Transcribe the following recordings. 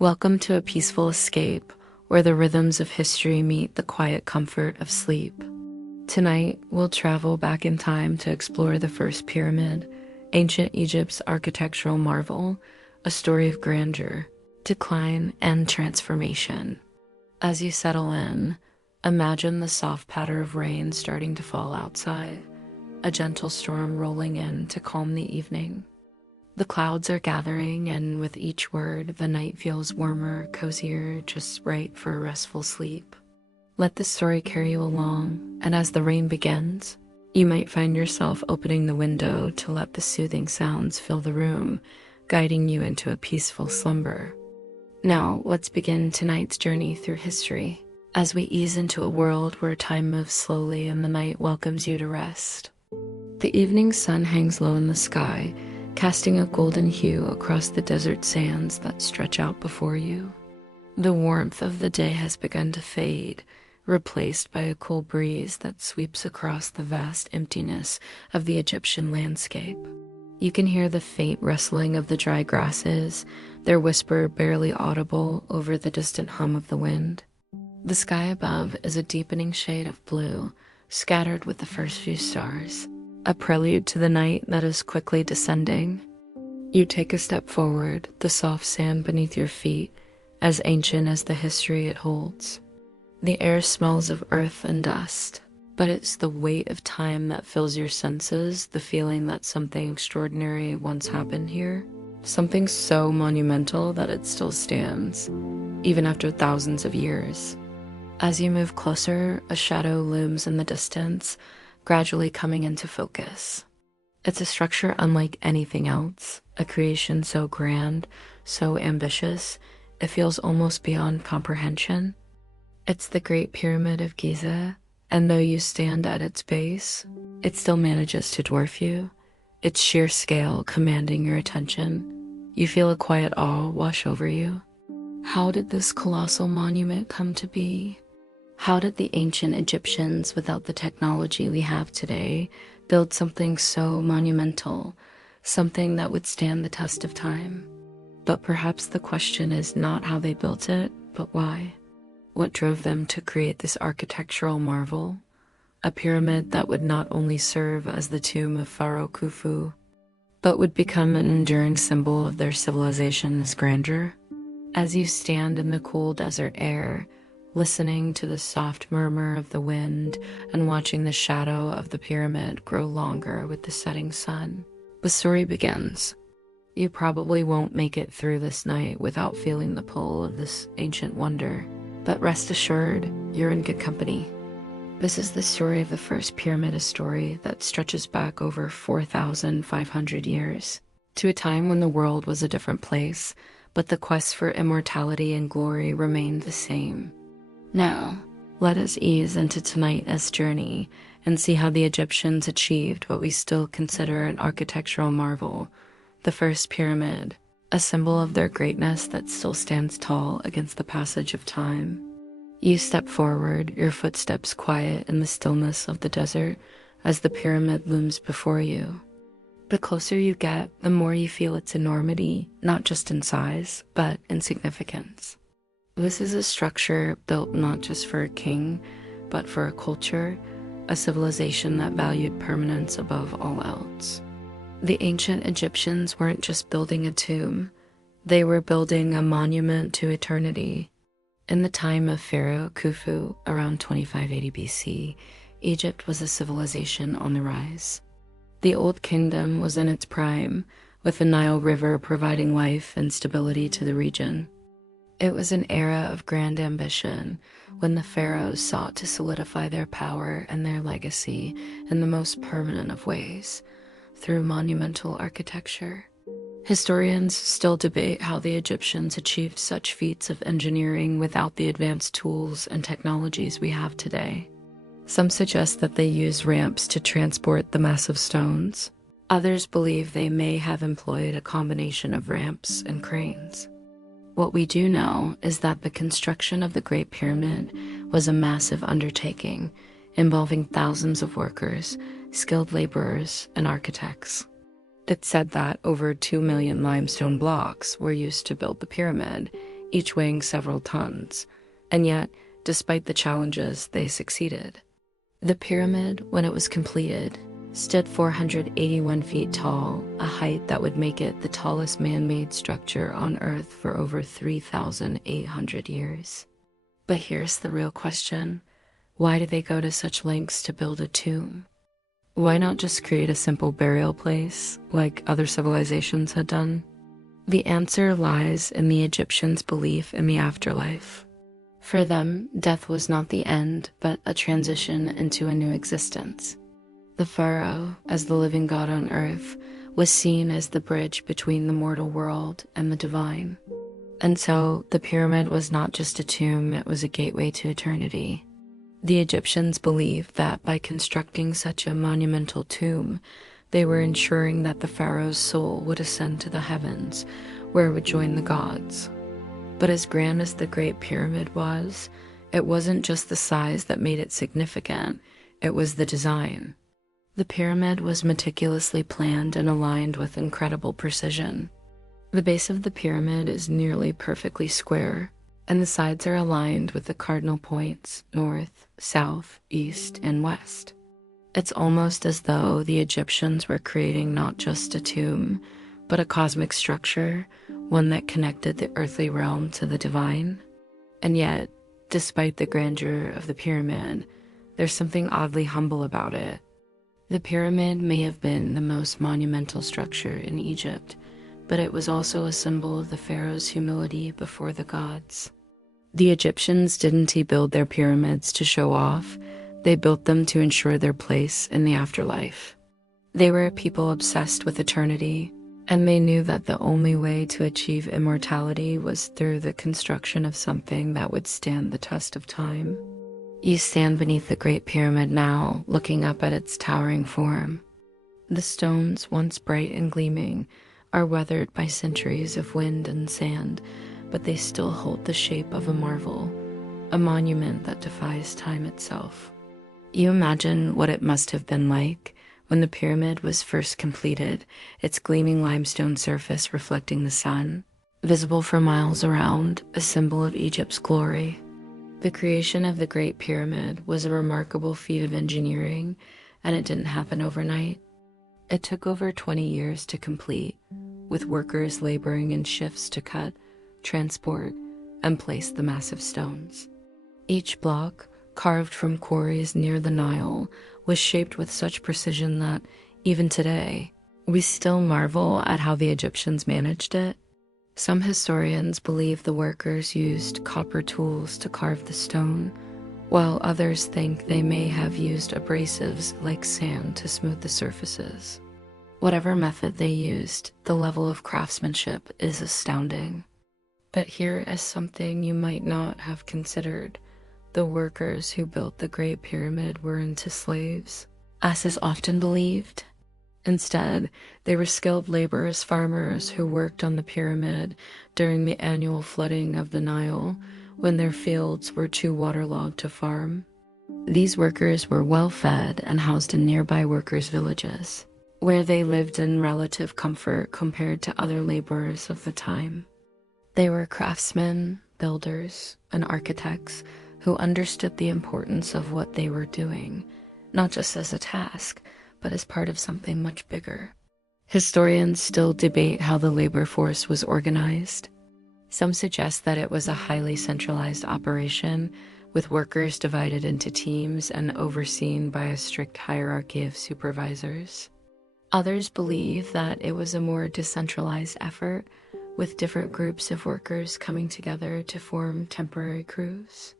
Welcome to a peaceful escape where the rhythms of history meet the quiet comfort of sleep. Tonight, we'll travel back in time to explore the first pyramid, ancient Egypt's architectural marvel, a story of grandeur, decline, and transformation. As you settle in, imagine the soft patter of rain starting to fall outside, a gentle storm rolling in to calm the evening. The clouds are gathering, and with each word, the night feels warmer, cozier, just right for a restful sleep. Let this story carry you along, and as the rain begins, you might find yourself opening the window to let the soothing sounds fill the room, guiding you into a peaceful slumber. Now, let's begin tonight's journey through history, as we ease into a world where time moves slowly and the night welcomes you to rest. The evening sun hangs low in the sky, casting a golden hue across the desert sands that stretch out before you. The warmth of the day has begun to fade, replaced by a cool breeze that sweeps across the vast emptiness of the Egyptian landscape. You can hear the faint rustling of the dry grasses, their whisper barely audible over the distant hum of the wind. The sky above is a deepening shade of blue, scattered with the first few stars, a prelude to the night that is quickly descending. You take a step forward, the soft sand beneath your feet, as ancient as the history it holds. The air smells of earth and dust, but it's the weight of time that fills your senses, the feeling that something extraordinary once happened here. Something so monumental that it still stands, even after thousands of years. As you move closer, a shadow looms in the distance, gradually coming into focus. It's a structure unlike anything else, a creation so grand, so ambitious, it feels almost beyond comprehension. It's the Great Pyramid of Giza, and though you stand at its base, it still manages to dwarf you, its sheer scale commanding your attention. You feel a quiet awe wash over you. How did this colossal monument come to be? How did the ancient Egyptians, without the technology we have today, build something so monumental, something that would stand the test of time? But perhaps the question is not how they built it, but why? What drove them to create this architectural marvel? A pyramid that would not only serve as the tomb of Pharaoh Khufu, but would become an enduring symbol of their civilization's grandeur. As you stand in the cool desert air, listening to the soft murmur of the wind and watching the shadow of the pyramid grow longer with the setting sun, the story begins. You probably won't make it through this night without feeling the pull of this ancient wonder, but rest assured, you're in good company. This is the story of the first pyramid, a story that stretches back over 4,500 years, to a time when the world was a different place, but the quest for immortality and glory remained the same. Now, let us ease into tonight's journey and see how the Egyptians achieved what we still consider an architectural marvel, the first pyramid, a symbol of their greatness that still stands tall against the passage of time. You step forward, your footsteps quiet in the stillness of the desert as the pyramid looms before you. The closer you get, the more you feel its enormity, not just in size, but in significance. This is a structure built not just for a king, but for a culture, a civilization that valued permanence above all else. The ancient Egyptians weren't just building a tomb, they were building a monument to eternity. In the time of Pharaoh Khufu, around 2580 BC, Egypt was a civilization on the rise. The Old Kingdom was in its prime, with the Nile River providing life and stability to the region. It was an era of grand ambition, when the pharaohs sought to solidify their power and their legacy in the most permanent of ways, through monumental architecture. Historians still debate how the Egyptians achieved such feats of engineering without the advanced tools and technologies we have today. Some suggest that they used ramps to transport the massive stones. Others believe they may have employed a combination of ramps and cranes. What we do know is that the construction of the Great Pyramid was a massive undertaking, involving thousands of workers, skilled laborers, and architects. It's said that over 2 million limestone blocks were used to build the pyramid, each weighing several tons. And yet, despite the challenges, they succeeded. The pyramid, when it was completed, stood 481 feet tall, a height that would make it the tallest man-made structure on Earth for over 3,800 years. But here's the real question. Why did they go to such lengths to build a tomb? Why not just create a simple burial place, like other civilizations had done? The answer lies in the Egyptians' belief in the afterlife. For them, death was not the end, but a transition into a new existence. The pharaoh, as the living god on earth, was seen as the bridge between the mortal world and the divine. And so, the pyramid was not just a tomb, it was a gateway to eternity. The Egyptians believed that by constructing such a monumental tomb, they were ensuring that the pharaoh's soul would ascend to the heavens, where it would join the gods. But as grand as the Great Pyramid was, it wasn't just the size that made it significant, it was the design. The pyramid was meticulously planned and aligned with incredible precision. The base of the pyramid is nearly perfectly square, and the sides are aligned with the cardinal points north, south, east, and west. It's almost as though the Egyptians were creating not just a tomb, but a cosmic structure, one that connected the earthly realm to the divine. And yet, despite the grandeur of the pyramid, there's something oddly humble about it. The pyramid may have been the most monumental structure in Egypt, but it was also a symbol of the pharaoh's humility before the gods. The Egyptians didn't build their pyramids to show off, they built them to ensure their place in the afterlife. They were a people obsessed with eternity, and they knew that the only way to achieve immortality was through the construction of something that would stand the test of time. You stand beneath the Great Pyramid now, looking up at its towering form. The stones, once bright and gleaming, are weathered by centuries of wind and sand, but they still hold the shape of a marvel, a monument that defies time itself. You imagine what it must have been like when the pyramid was first completed, its gleaming limestone surface reflecting the sun, visible for miles around, a symbol of Egypt's glory. The creation of the Great Pyramid was a remarkable feat of engineering, and it didn't happen overnight. It took over 20 years to complete, with workers laboring in shifts to cut, transport, and place the massive stones. Each block, carved from quarries near the Nile, was shaped with such precision that, even today, we still marvel at how the Egyptians managed it. Some historians believe the workers used copper tools to carve the stone, while others think they may have used abrasives like sand to smooth the surfaces. Whatever method they used, the level of craftsmanship is astounding. But here is something you might not have considered. The workers who built the Great Pyramid weren't slaves, as is often believed. Instead, they were skilled laborers, farmers who worked on the pyramid during the annual flooding of the Nile when their fields were too waterlogged to farm. These workers were well fed and housed in nearby workers' villages, where they lived in relative comfort compared to other laborers of the time. They were craftsmen, builders, and architects who understood the importance of what they were doing, not just as a task, but as part of something much bigger. Historians still debate how the labor force was organized. Some suggest that it was a highly centralized operation, with workers divided into teams and overseen by a strict hierarchy of supervisors. Others believe that it was a more decentralized effort, with different groups of workers coming together to form temporary crews.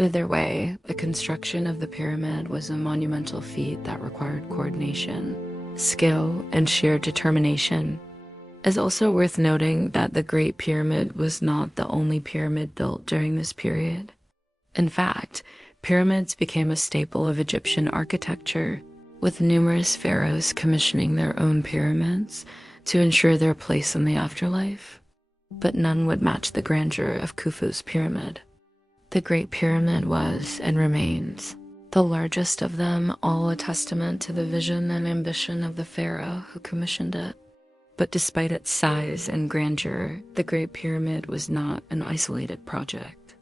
Either way, the construction of the pyramid was a monumental feat that required coordination, skill, and sheer determination. It's also worth noting that the Great Pyramid was not the only pyramid built during this period. In fact, pyramids became a staple of Egyptian architecture, with numerous pharaohs commissioning their own pyramids to ensure their place in the afterlife. But none would match the grandeur of Khufu's pyramid. The Great Pyramid was, and remains, the largest of them, all a testament to the vision and ambition of the pharaoh who commissioned it. But despite its size and grandeur, the Great Pyramid was not an isolated project.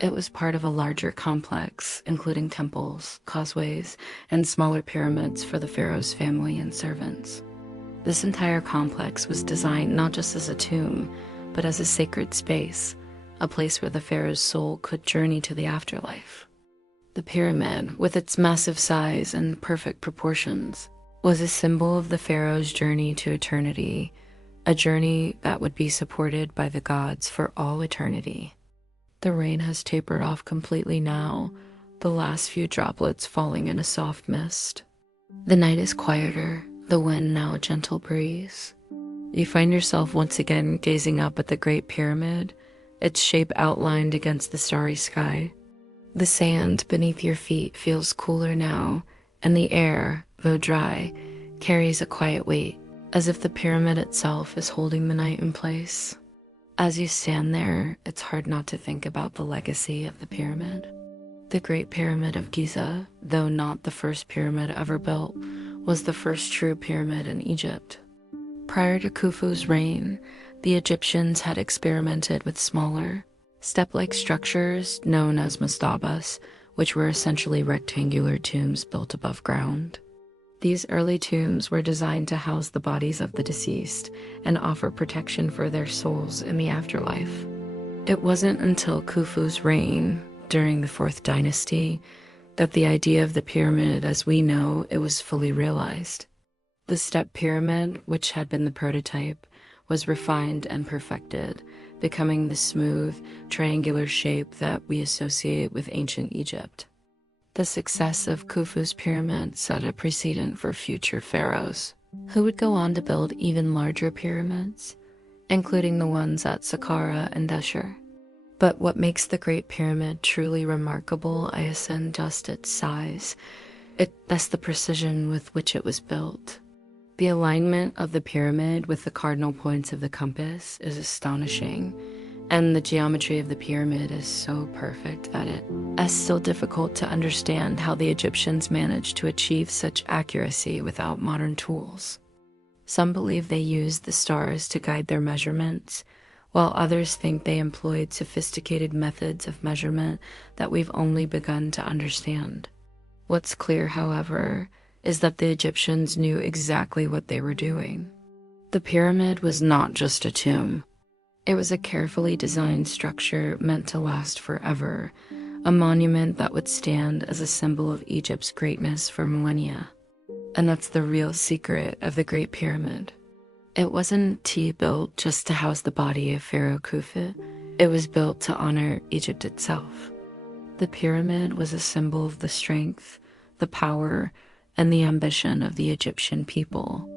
It was part of a larger complex, including temples, causeways, and smaller pyramids for the pharaoh's family and servants. This entire complex was designed not just as a tomb, but as a sacred space, a place where the pharaoh's soul could journey to the afterlife. The pyramid, with its massive size and perfect proportions, was a symbol of the pharaoh's journey to eternity, a journey that would be supported by the gods for all eternity. The rain has tapered off completely now, the last few droplets falling in a soft mist. The night is quieter, the wind now a gentle breeze. You find yourself once again gazing up at the Great Pyramid, its shape outlined against the starry sky. The sand beneath your feet feels cooler now, and the air, though dry, carries a quiet weight, as if the pyramid itself is holding the night in place. As you stand there, it's hard not to think about the legacy of the pyramid. The Great Pyramid of Giza, though not the first pyramid ever built, was the first true pyramid in Egypt. Prior to Khufu's reign, the Egyptians had experimented with smaller, step-like structures known as mastabas, which were essentially rectangular tombs built above ground. These early tombs were designed to house the bodies of the deceased and offer protection for their souls in the afterlife. It wasn't until Khufu's reign, during the 4th dynasty, that the idea of the pyramid as we know it was fully realized. The step pyramid, which had been the prototype, was refined and perfected, becoming the smooth, triangular shape that we associate with ancient Egypt. The success of Khufu's pyramid set a precedent for future pharaohs, who would go on to build even larger pyramids, including the ones at Saqqara and Deshur. But what makes the Great Pyramid truly remarkable isn't just its size, that's the precision with which it was built. The alignment of the pyramid with the cardinal points of the compass is astonishing, and the geometry of the pyramid is so perfect that it is still difficult to understand how the Egyptians managed to achieve such accuracy without modern tools. Some believe they used the stars to guide their measurements, while others think they employed sophisticated methods of measurement that we've only begun to understand. What's clear, however, is that the Egyptians knew exactly what they were doing. The pyramid was not just a tomb. It was a carefully designed structure meant to last forever, a monument that would stand as a symbol of Egypt's greatness for millennia. And that's the real secret of the Great Pyramid. It wasn't built just to house the body of Pharaoh Khufu. It was built to honor Egypt itself. The pyramid was a symbol of the strength, the power, and the ambition of the Egyptian people.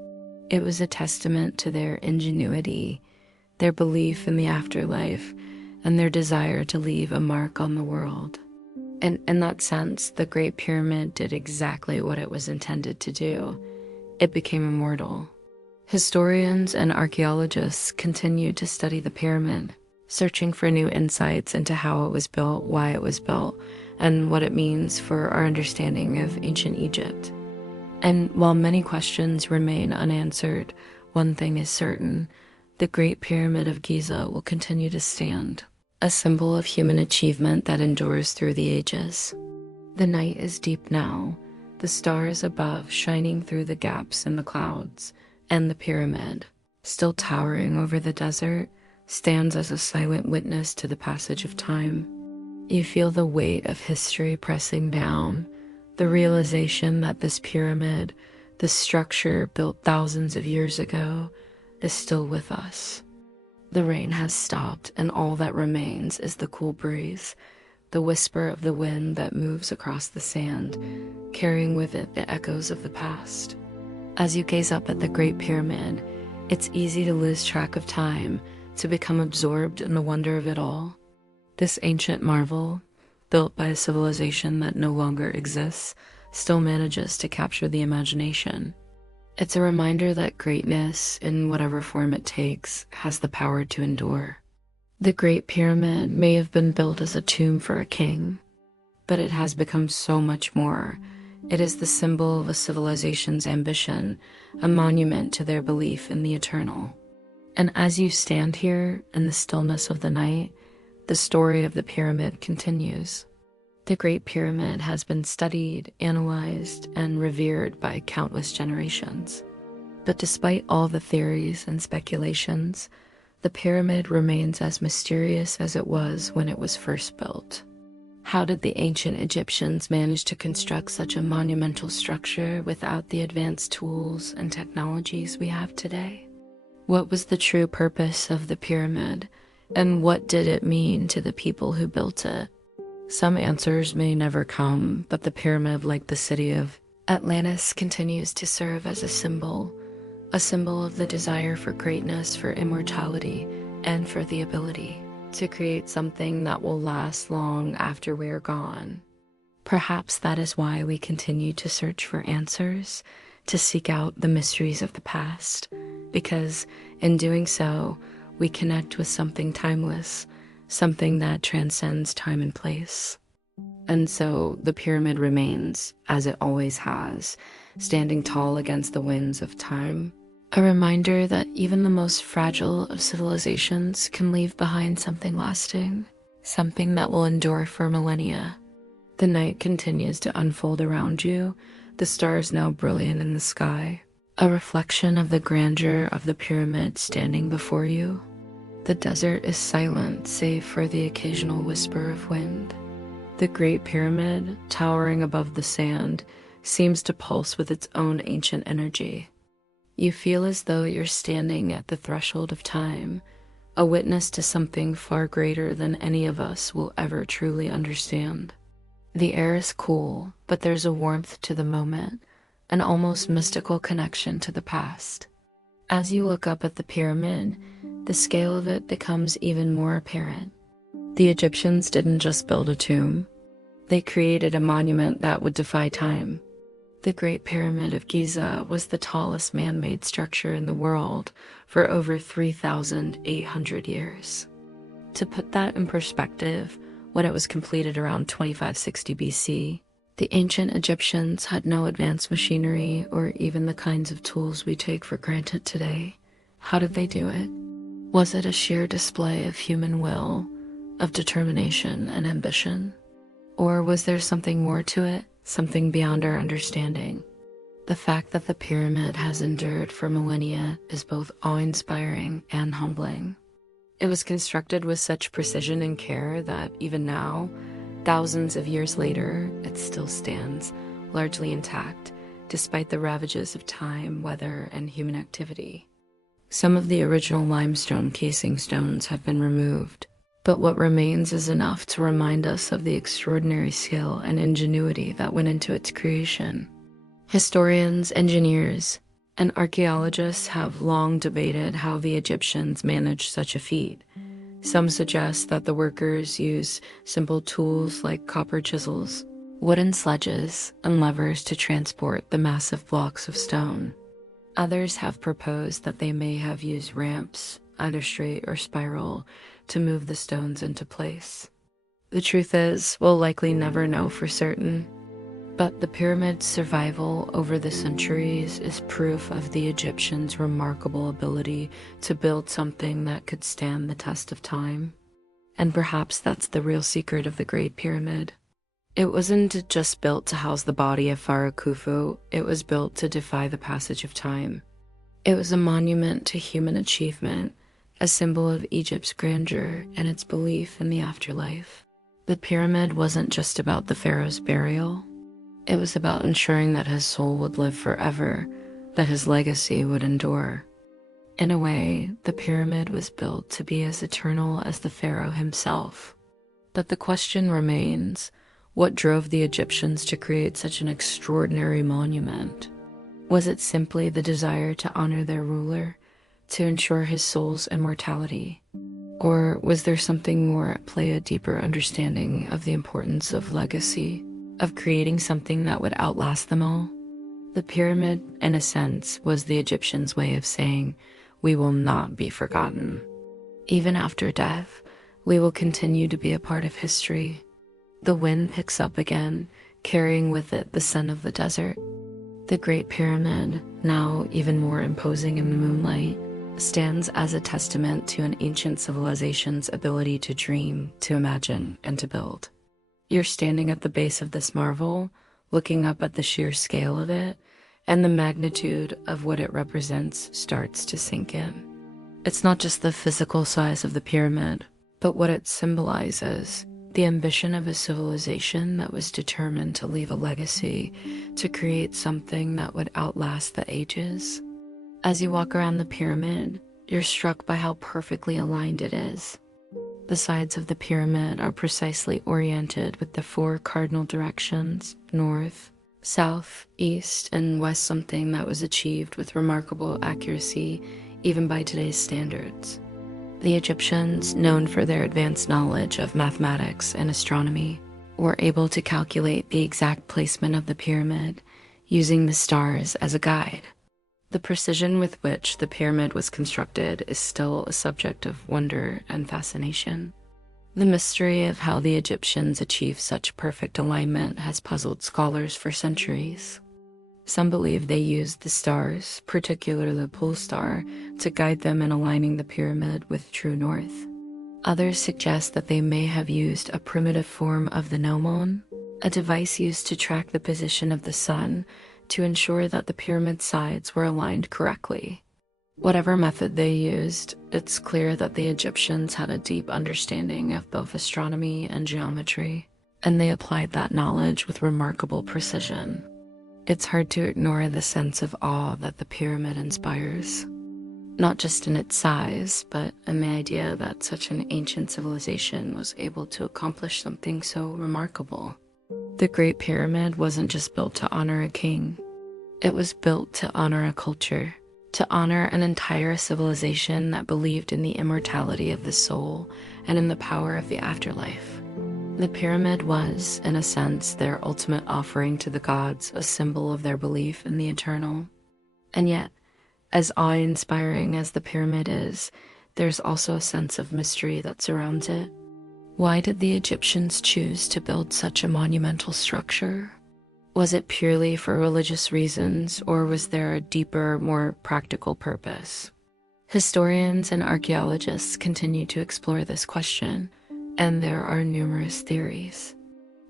It was a testament to their ingenuity, their belief in the afterlife, and their desire to leave a mark on the world. And in that sense, the Great Pyramid did exactly what it was intended to do. It became immortal. Historians and archaeologists continued to study the pyramid, searching for new insights into how it was built, why it was built, and what it means for our understanding of ancient Egypt. And while many questions remain unanswered, one thing is certain: the Great Pyramid of Giza will continue to stand, a symbol of human achievement that endures through the ages. The night is deep now, the stars above shining through the gaps in the clouds, and the pyramid, still towering over the desert, stands as a silent witness to the passage of time. You feel the weight of history pressing down, the realization that this pyramid, this structure built thousands of years ago, is still with us. The rain has stopped, and all that remains is the cool breeze, the whisper of the wind that moves across the sand, carrying with it the echoes of the past. As you gaze up at the Great Pyramid, it's easy to lose track of time, to become absorbed in the wonder of it all. This ancient marvel, built by a civilization that no longer exists, still manages to capture the imagination. It's a reminder that greatness, in whatever form it takes, has the power to endure. The Great Pyramid may have been built as a tomb for a king, but it has become so much more. It is the symbol of a civilization's ambition, a monument to their belief in the eternal. And as you stand here in the stillness of the night, the story of the pyramid continues. The Great Pyramid has been studied, analyzed, and revered by countless generations. But despite all the theories and speculations, the pyramid remains as mysterious as it was when it was first built. How did the ancient Egyptians manage to construct such a monumental structure without the advanced tools and technologies we have today? What was the true purpose of the pyramid, and what did it mean to the people who built it? Some answers may never come, but the pyramid, like the city of Atlantis, continues to serve as a symbol of the desire for greatness, for immortality, and for the ability to create something that will last long after we are gone. Perhaps that is why we continue to search for answers, to seek out the mysteries of the past, because in doing so, we connect with something timeless, something that transcends time and place. And so the pyramid remains, as it always has, standing tall against the winds of time, a reminder that even the most fragile of civilizations can leave behind something lasting, something that will endure for millennia. The night continues to unfold around you, the stars now brilliant in the sky, a reflection of the grandeur of the pyramid standing before you. The desert is silent, save for the occasional whisper of wind. The Great Pyramid, towering above the sand, seems to pulse with its own ancient energy. You feel as though you're standing at the threshold of time, a witness to something far greater than any of us will ever truly understand. The air is cool, but there's a warmth to the moment, an almost mystical connection to the past. As you look up at the pyramid, the scale of it becomes even more apparent. The Egyptians didn't just build a tomb, they created a monument that would defy time. The Great Pyramid of Giza was the tallest man-made structure in the world for over 3,800 years. To put that in perspective, when it was completed around 2560 BC, the ancient Egyptians had no advanced machinery or even the kinds of tools we take for granted today. How did they do it? Was it a sheer display of human will, of determination and ambition? Or was there something more to it? Something beyond our understanding? The fact that the pyramid has endured for millennia is both awe-inspiring and humbling. It was constructed with such precision and care that even now, thousands of years later, it still stands, largely intact, despite the ravages of time, weather, and human activity. Some of the original limestone casing stones have been removed, but what remains is enough to remind us of the extraordinary skill and ingenuity that went into its creation. Historians, engineers, and archaeologists have long debated how the Egyptians managed such a feat. Some suggest that the workers used simple tools like copper chisels, wooden sledges, and levers to transport the massive blocks of stone. Others have proposed that they may have used ramps, either straight or spiral, to move the stones into place. The truth is, we'll likely never know for certain, but the pyramid's survival over the centuries is proof of the Egyptians' remarkable ability to build something that could stand the test of time. And perhaps that's the real secret of the Great Pyramid. It wasn't just built to house the body of Pharaoh Khufu, it was built to defy the passage of time. It was a monument to human achievement, a symbol of Egypt's grandeur and its belief in the afterlife. The pyramid wasn't just about the pharaoh's burial. It was about ensuring that his soul would live forever, that his legacy would endure. In a way, the pyramid was built to be as eternal as the pharaoh himself. But the question remains, what drove the Egyptians to create such an extraordinary monument? Was it simply the desire to honor their ruler, to ensure his soul's immortality? Or was there something more at play, a deeper understanding of the importance of legacy, of creating something that would outlast them all? The pyramid, in a sense, was the Egyptians' way of saying, we will not be forgotten. Even after death, we will continue to be a part of history. The wind picks up again, carrying with it the scent of the desert. The Great Pyramid, now even more imposing in the moonlight, stands as a testament to an ancient civilization's ability to dream, to imagine, and to build. You're standing at the base of this marvel, looking up at the sheer scale of it, and the magnitude of what it represents starts to sink in. It's not just the physical size of the pyramid, but what it symbolizes, the ambition of a civilization that was determined to leave a legacy, to create something that would outlast the ages. As you walk around the pyramid, you're struck by how perfectly aligned it is. The sides of the pyramid are precisely oriented with the 4 cardinal directions, north, south, east, and west, something that was achieved with remarkable accuracy even by today's standards. The Egyptians, known for their advanced knowledge of mathematics and astronomy, were able to calculate the exact placement of the pyramid using the stars as a guide. The precision with which the pyramid was constructed is still a subject of wonder and fascination. The mystery of how the Egyptians achieved such perfect alignment has puzzled scholars for centuries. Some believe they used the stars, particularly the pole star, to guide them in aligning the pyramid with true north. Others suggest that they may have used a primitive form of the gnomon, a device used to track the position of the sun to ensure that the pyramid sides were aligned correctly. Whatever method they used, it's clear that the Egyptians had a deep understanding of both astronomy and geometry, and they applied that knowledge with remarkable precision. It's hard to ignore the sense of awe that the pyramid inspires, not just in its size, but in the idea that such an ancient civilization was able to accomplish something so remarkable. The Great Pyramid wasn't just built to honor a king. It was built to honor a culture, to honor an entire civilization that believed in the immortality of the soul and in the power of the afterlife. The pyramid was, in a sense, their ultimate offering to the gods, a symbol of their belief in the eternal. And yet, as awe-inspiring as the pyramid is, there's also a sense of mystery that surrounds it. Why did the Egyptians choose to build such a monumental structure? Was it purely for religious reasons, or was there a deeper, more practical purpose? Historians and archaeologists continue to explore this question, and there are numerous theories.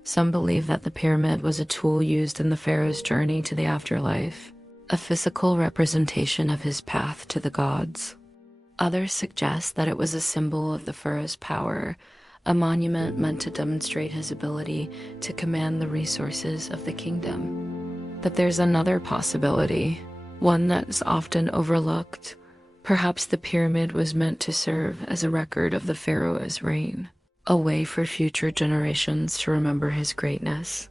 Some believe that the pyramid was a tool used in the pharaoh's journey to the afterlife, a physical representation of his path to the gods. Others suggest that it was a symbol of the pharaoh's power, a monument meant to demonstrate his ability to command the resources of the kingdom. But there's another possibility, one that's often overlooked. Perhaps the pyramid was meant to serve as a record of the pharaoh's reign, a way for future generations to remember his greatness.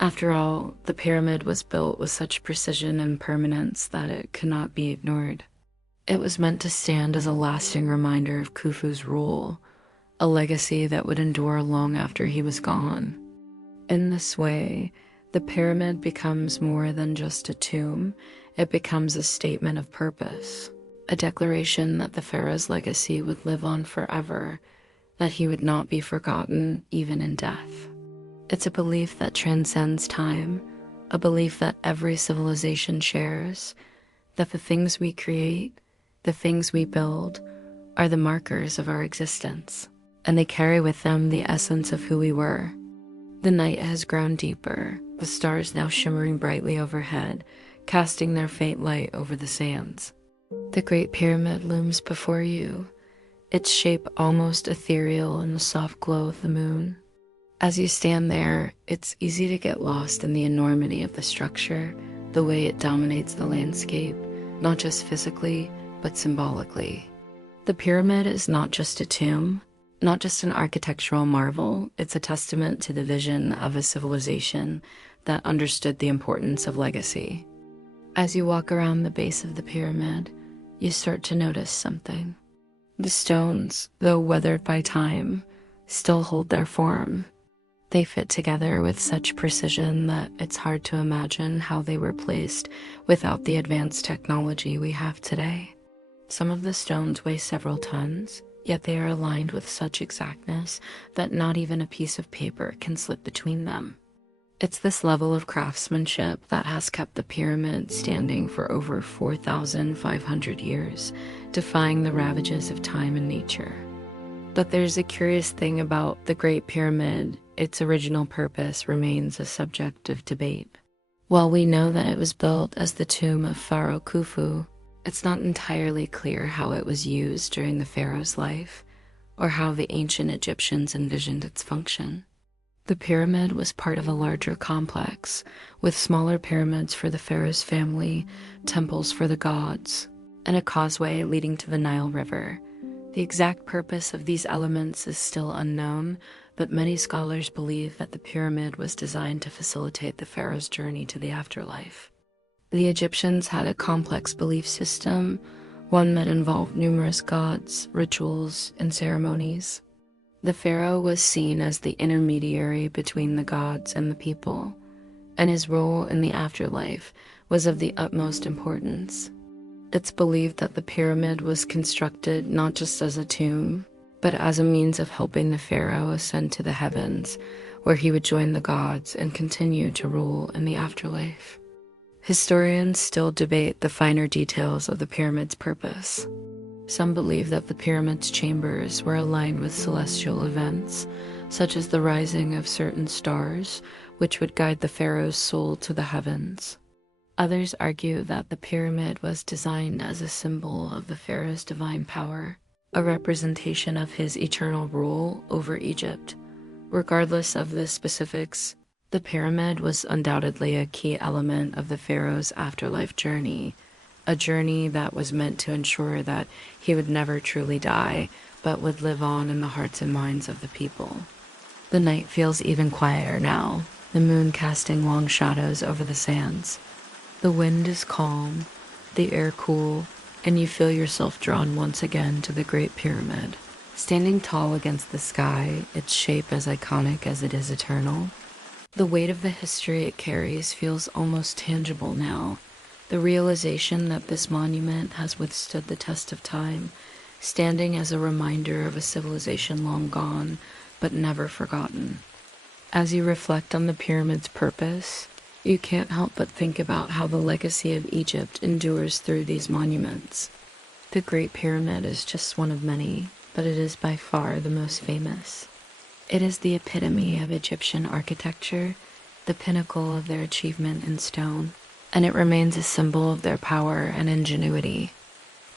After all, the pyramid was built with such precision and permanence that it cannot be ignored. It was meant to stand as a lasting reminder of Khufu's rule, a legacy that would endure long after he was gone. In this way, the pyramid becomes more than just a tomb. It becomes a statement of purpose, a declaration that the pharaoh's legacy would live on forever, that he would not be forgotten even in death. It's a belief that transcends time, a belief that every civilization shares, that the things we create, the things we build, are the markers of our existence, and they carry with them the essence of who we were. The night has grown deeper, with stars now shimmering brightly overhead, casting their faint light over the sands. The Great Pyramid looms before you, its shape almost ethereal in the soft glow of the moon. As you stand there, it's easy to get lost in the enormity of the structure, the way it dominates the landscape, not just physically, but symbolically. The pyramid is not just a tomb, not just an architectural marvel, it's a testament to the vision of a civilization that understood the importance of legacy. As you walk around the base of the pyramid, you start to notice something. The stones, though weathered by time, still hold their form. They fit together with such precision that it's hard to imagine how they were placed without the advanced technology we have today. Some of the stones weigh several tons, yet they are aligned with such exactness that not even a piece of paper can slip between them. It's this level of craftsmanship that has kept the pyramid standing for over 4,500 years, defying the ravages of time and nature. But there's a curious thing about the Great Pyramid. Its original purpose remains a subject of debate. While we know that it was built as the tomb of Pharaoh Khufu, it's not entirely clear how it was used during the pharaoh's life, or how the ancient Egyptians envisioned its function. The pyramid was part of a larger complex, with smaller pyramids for the pharaoh's family, temples for the gods, and a causeway leading to the Nile River. The exact purpose of these elements is still unknown, but many scholars believe that the pyramid was designed to facilitate the pharaoh's journey to the afterlife. The Egyptians had a complex belief system, one that involved numerous gods, rituals, and ceremonies. The pharaoh was seen as the intermediary between the gods and the people, and his role in the afterlife was of the utmost importance. It's believed that the pyramid was constructed not just as a tomb, but as a means of helping the pharaoh ascend to the heavens, where he would join the gods and continue to rule in the afterlife. Historians still debate the finer details of the pyramid's purpose. Some believe that the pyramid's chambers were aligned with celestial events, such as the rising of certain stars, which would guide the pharaoh's soul to the heavens. Others argue that the pyramid was designed as a symbol of the pharaoh's divine power, a representation of his eternal rule over Egypt. Regardless of the specifics, the pyramid was undoubtedly a key element of the pharaoh's afterlife journey, a journey that was meant to ensure that he would never truly die, but would live on in the hearts and minds of the people. The night feels even quieter now, the moon casting long shadows over the sands. The wind is calm, the air cool, and you feel yourself drawn once again to the Great Pyramid. Standing tall against the sky, its shape as iconic as it is eternal, the weight of the history it carries feels almost tangible now. The realization that this monument has withstood the test of time, standing as a reminder of a civilization long gone, but never forgotten. As you reflect on the pyramid's purpose, you can't help but think about how the legacy of Egypt endures through these monuments. The Great Pyramid is just one of many, but it is by far the most famous. It is the epitome of Egyptian architecture, the pinnacle of their achievement in stone, and it remains a symbol of their power and ingenuity.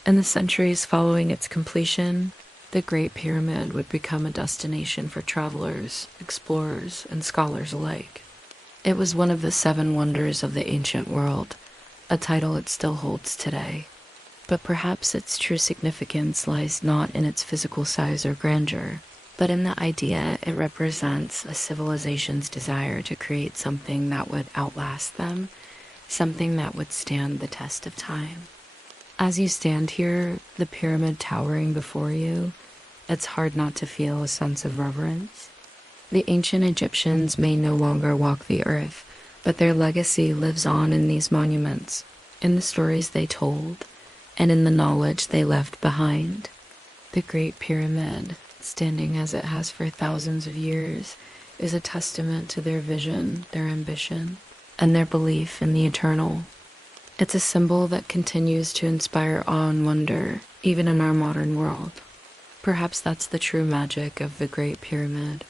In the centuries following its completion, the Great Pyramid would become a destination for travelers, explorers, and scholars alike. It was one of the 7 wonders of the ancient world, a title it still holds today. But perhaps its true significance lies not in its physical size or grandeur, but in the idea it represents a civilization's desire to create something that would outlast them, something that would stand the test of time. As you stand here, the pyramid towering before you, it's hard not to feel a sense of reverence. The ancient Egyptians may no longer walk the earth, but their legacy lives on in these monuments, in the stories they told, and in the knowledge they left behind. The Great Pyramid, standing as it has for thousands of years, is a testament to their vision, their ambition, and their belief in the eternal. It's a symbol that continues to inspire awe and wonder, even in our modern world. Perhaps that's the true magic of the Great Pyramid.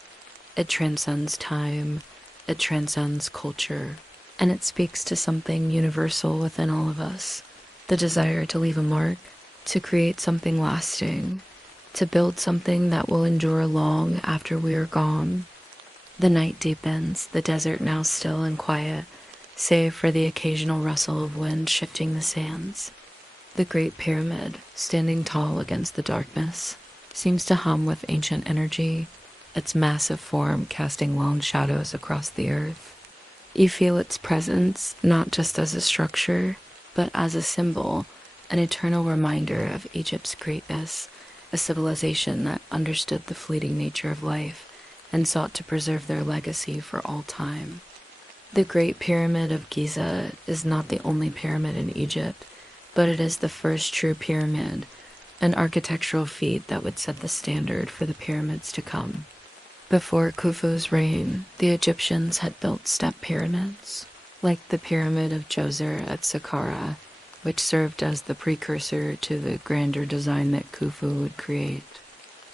It transcends time, it transcends culture, and it speaks to something universal within all of us. The desire to leave a mark, to create something lasting, to build something that will endure long after we are gone. The night deepens, the desert now still and quiet, save for the occasional rustle of wind shifting the sands. The Great Pyramid, standing tall against the darkness, seems to hum with ancient energy, its massive form casting long shadows across the earth. You feel its presence not just as a structure, but as a symbol, an eternal reminder of Egypt's greatness, a civilization that understood the fleeting nature of life and sought to preserve their legacy for all time. The Great Pyramid of Giza is not the only pyramid in Egypt, but it is the first true pyramid, an architectural feat that would set the standard for the pyramids to come. Before Khufu's reign, the Egyptians had built step pyramids, like the Pyramid of Djoser at Saqqara, which served as the precursor to the grander design that Khufu would create.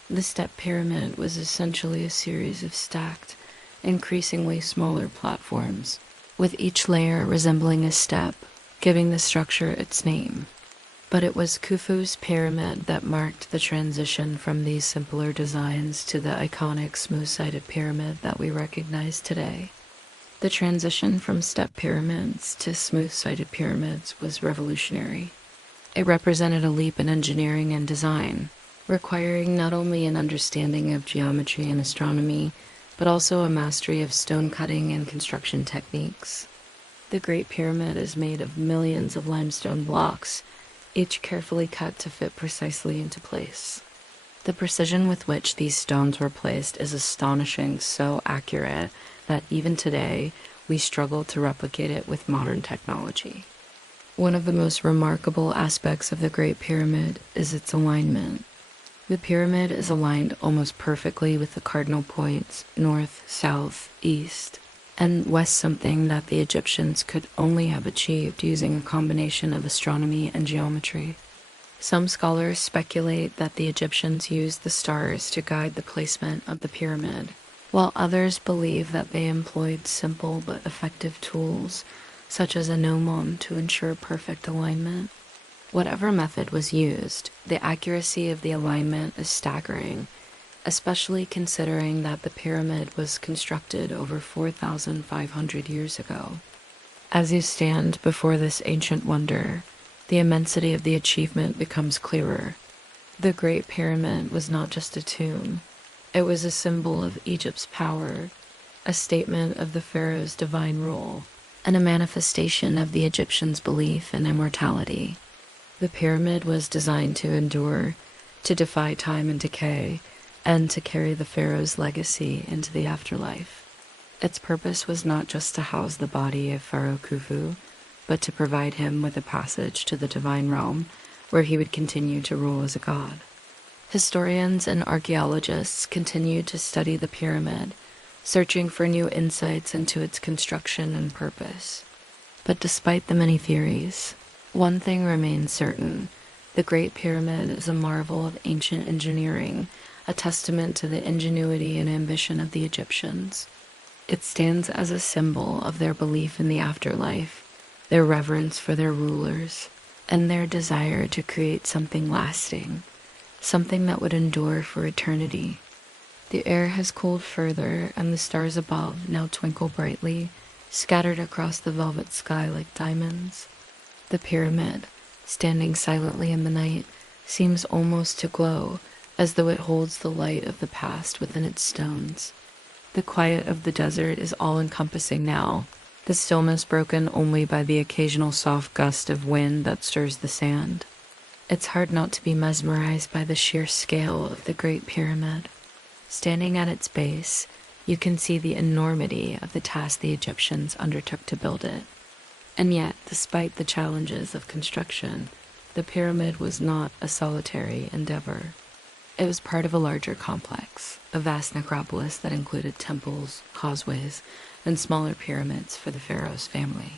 The step pyramid was essentially a series of stacked, increasingly smaller platforms, with each layer resembling a step, giving the structure its name. But it was Khufu's pyramid that marked the transition from these simpler designs to the iconic smooth-sided pyramid that we recognize today. The transition from step pyramids to smooth-sided pyramids was revolutionary. It represented a leap in engineering and design, requiring not only an understanding of geometry and astronomy, but also a mastery of stone cutting and construction techniques. The Great Pyramid is made of millions of limestone blocks, each carefully cut to fit precisely into place. The precision with which these stones were placed is astonishing, so accurate that even today we struggle to replicate it with modern technology. One of the most remarkable aspects of the Great Pyramid is its alignment. The pyramid is aligned almost perfectly with the cardinal points north, south, east, and west, something that the Egyptians could only have achieved using a combination of astronomy and geometry. Some scholars speculate that the Egyptians used the stars to guide the placement of the pyramid, while others believe that they employed simple but effective tools, such as a gnomon, to ensure perfect alignment. Whatever method was used, the accuracy of the alignment is staggering, especially considering that the pyramid was constructed over 4,500 years ago. As you stand before this ancient wonder, the immensity of the achievement becomes clearer. The Great Pyramid was not just a tomb. It was a symbol of Egypt's power, a statement of the pharaoh's divine rule, and a manifestation of the Egyptians' belief in immortality. The pyramid was designed to endure, to defy time and decay, and to carry the pharaoh's legacy into the afterlife. Its purpose was not just to house the body of Pharaoh Khufu, but to provide him with a passage to the divine realm, where he would continue to rule as a god. Historians and archaeologists continued to study the pyramid, searching for new insights into its construction and purpose. But despite the many theories, one thing remains certain: the Great Pyramid is a marvel of ancient engineering, a testament to the ingenuity and ambition of the Egyptians. It stands as a symbol of their belief in the afterlife, their reverence for their rulers, and their desire to create something lasting, something that would endure for eternity. The air has cooled further, and the stars above now twinkle brightly, scattered across the velvet sky like diamonds. The pyramid, standing silently in the night, seems almost to glow, as though it holds the light of the past within its stones. The quiet of the desert is all-encompassing now, the stillness broken only by the occasional soft gust of wind that stirs the sand. It's hard not to be mesmerized by the sheer scale of the Great Pyramid. Standing at its base, you can see the enormity of the task the Egyptians undertook to build it. And yet, despite the challenges of construction, the pyramid was not a solitary endeavor. It was part of a larger complex, a vast necropolis that included temples, causeways, and smaller pyramids for the pharaoh's family.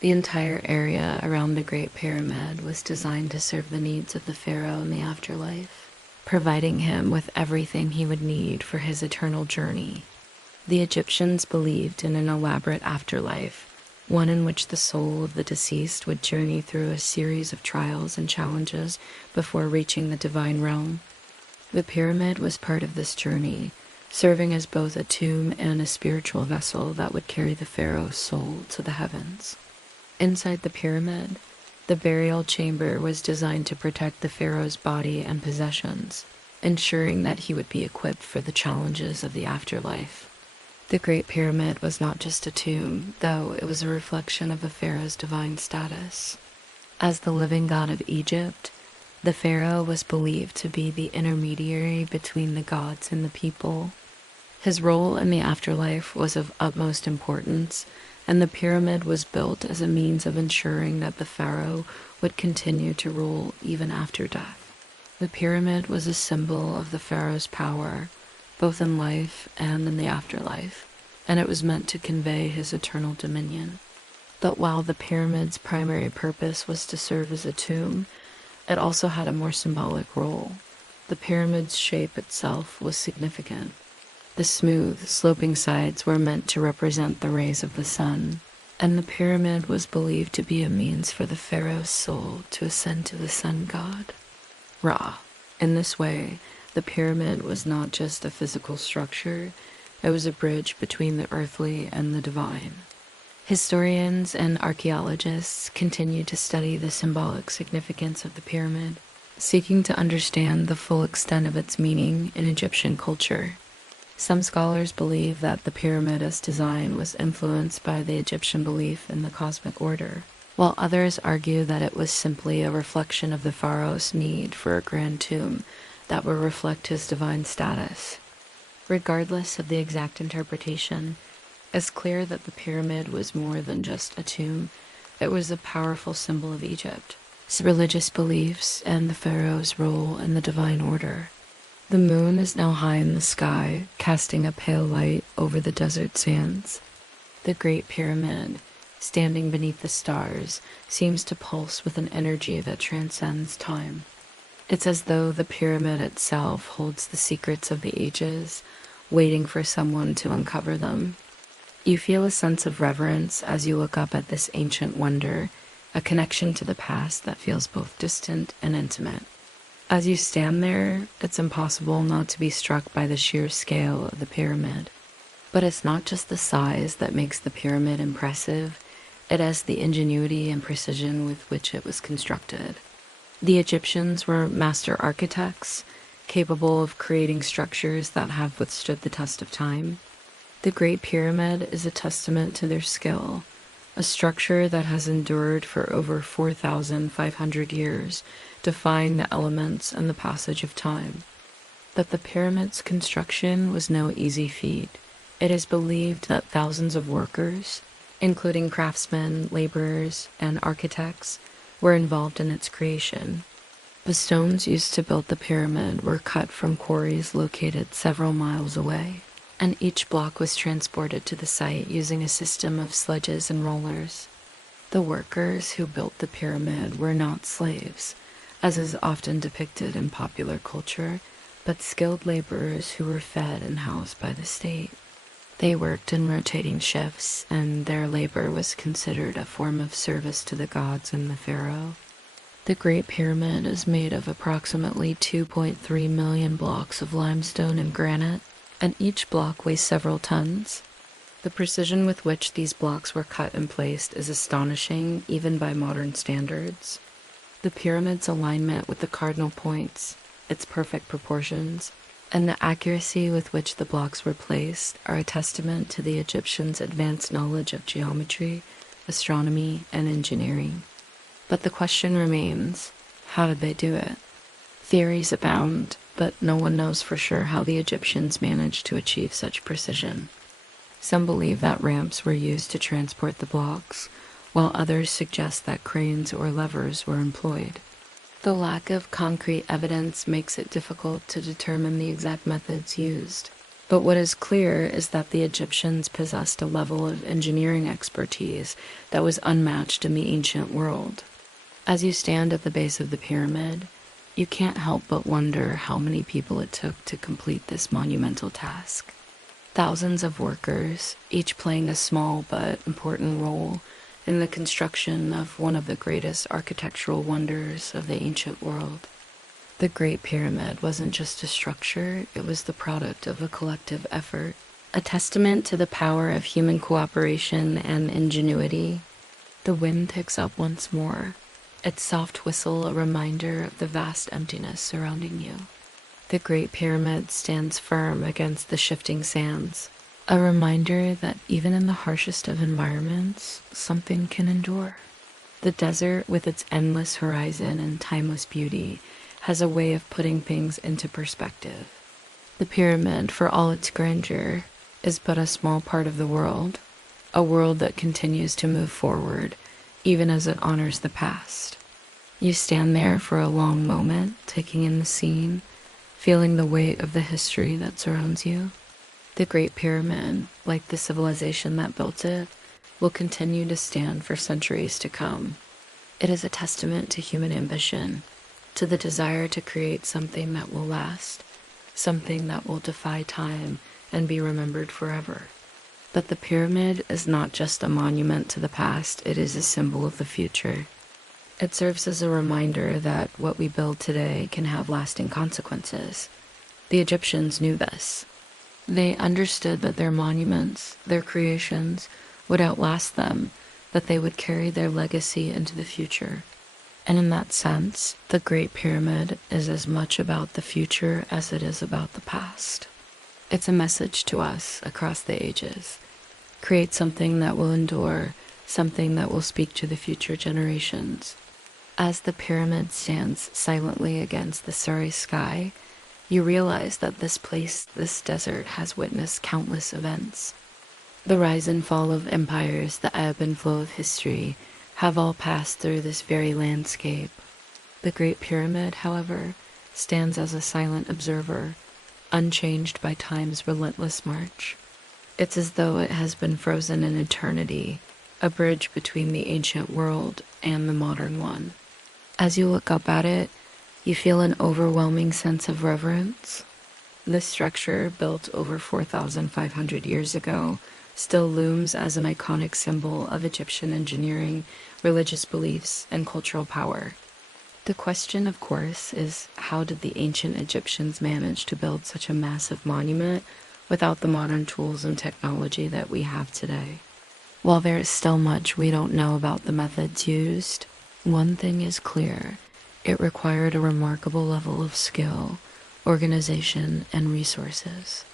The entire area around the Great Pyramid was designed to serve the needs of the pharaoh in the afterlife, providing him with everything he would need for his eternal journey. The Egyptians believed in an elaborate afterlife, one in which the soul of the deceased would journey through a series of trials and challenges before reaching the divine realm. The pyramid was part of this journey, serving as both a tomb and a spiritual vessel that would carry the pharaoh's soul to the heavens. Inside the pyramid, the burial chamber was designed to protect the pharaoh's body and possessions, ensuring that he would be equipped for the challenges of the afterlife. The Great Pyramid was not just a tomb, though it was a reflection of the pharaoh's divine status. As the living god of Egypt, the pharaoh was believed to be the intermediary between the gods and the people. His role in the afterlife was of utmost importance, and the pyramid was built as a means of ensuring that the pharaoh would continue to rule even after death. The pyramid was a symbol of the pharaoh's power, both in life and in the afterlife, and it was meant to convey his eternal dominion. But while the pyramid's primary purpose was to serve as a tomb, it also had a more symbolic role. The pyramid's shape itself was significant. The smooth, sloping sides were meant to represent the rays of the sun, and the pyramid was believed to be a means for the pharaoh's soul to ascend to the sun god, Ra. In this way, the pyramid was not just a physical structure, it was a bridge between the earthly and the divine. Historians and archaeologists continue to study the symbolic significance of the pyramid, seeking to understand the full extent of its meaning in Egyptian culture. Some scholars believe that the pyramid's design was influenced by the Egyptian belief in the cosmic order, while others argue that it was simply a reflection of the pharaoh's need for a grand tomb that would reflect his divine status. Regardless of the exact interpretation, it's clear that the pyramid was more than just a tomb. It was a powerful symbol of Egypt, its religious beliefs, and the pharaoh's role in the divine order. The moon is now high in the sky, casting a pale light over the desert sands. The Great Pyramid, standing beneath the stars, seems to pulse with an energy that transcends time. It's as though the pyramid itself holds the secrets of the ages, waiting for someone to uncover them. You feel a sense of reverence as you look up at this ancient wonder, a connection to the past that feels both distant and intimate. As you stand there, it's impossible not to be struck by the sheer scale of the pyramid. But it's not just the size that makes the pyramid impressive, it has the ingenuity and precision with which it was constructed. The Egyptians were master architects, capable of creating structures that have withstood the test of time. The Great Pyramid is a testament to their skill, a structure that has endured for over 4,500 years, defying the elements and the passage of time. But the pyramid's construction was no easy feat. It is believed that thousands of workers, including craftsmen, laborers, and architects, were involved in its creation. The stones used to build the pyramid were cut from quarries located several miles away, and each block was transported to the site using a system of sledges and rollers. The workers who built the pyramid were not slaves, as is often depicted in popular culture, but skilled laborers who were fed and housed by the state. They worked in rotating shifts, and their labor was considered a form of service to the gods and the pharaoh. The Great Pyramid is made of approximately 2.3 million blocks of limestone and granite, and each block weighs several tons. The precision with which these blocks were cut and placed is astonishing, even by modern standards. The pyramid's alignment with the cardinal points, its perfect proportions, and the accuracy with which the blocks were placed are a testament to the Egyptians' advanced knowledge of geometry, astronomy, and engineering. But the question remains, how did they do it? Theories abound, but no one knows for sure how the Egyptians managed to achieve such precision. Some believe that ramps were used to transport the blocks, while others suggest that cranes or levers were employed. The lack of concrete evidence makes it difficult to determine the exact methods used. But what is clear is that the Egyptians possessed a level of engineering expertise that was unmatched in the ancient world. As you stand at the base of the pyramid, you can't help but wonder how many people it took to complete this monumental task. Thousands of workers, each playing a small but important role in the construction of one of the greatest architectural wonders of the ancient world. The Great Pyramid wasn't just a structure, it was the product of a collective effort, a testament to the power of human cooperation and ingenuity. The wind picks up once more, its soft whistle a reminder of the vast emptiness surrounding you. The Great Pyramid stands firm against the shifting sands, a reminder that even in the harshest of environments, something can endure. The desert, with its endless horizon and timeless beauty, has a way of putting things into perspective. The pyramid, for all its grandeur, is but a small part of the world, a world that continues to move forward, even as it honors the past. You stand there for a long moment, taking in the scene, feeling the weight of the history that surrounds you. The Great Pyramid, like the civilization that built it, will continue to stand for centuries to come. It is a testament to human ambition, to the desire to create something that will last, something that will defy time and be remembered forever. But the pyramid is not just a monument to the past, it is a symbol of the future. It serves as a reminder that what we build today can have lasting consequences. The Egyptians knew this. They understood that their monuments, their creations, would outlast them, that they would carry their legacy into the future. And in that sense, the Great Pyramid is as much about the future as it is about the past. It's a message to us across the ages. Create something that will endure, something that will speak to the future generations. As the pyramid stands silently against the starry sky, you realize that this place, this desert, has witnessed countless events. The rise and fall of empires, the ebb and flow of history, have all passed through this very landscape. The Great Pyramid, however, stands as a silent observer, unchanged by time's relentless march. It's as though it has been frozen in eternity, a bridge between the ancient world and the modern one. As you look up at it, you feel an overwhelming sense of reverence. This structure, built over 4,500 years ago, still looms as an iconic symbol of Egyptian engineering, religious beliefs, and cultural power. The question, of course, is how did the ancient Egyptians manage to build such a massive monument without the modern tools and technology that we have today? While there is still much we don't know about the methods used, one thing is clear. It required a remarkable level of skill, organization, and resources.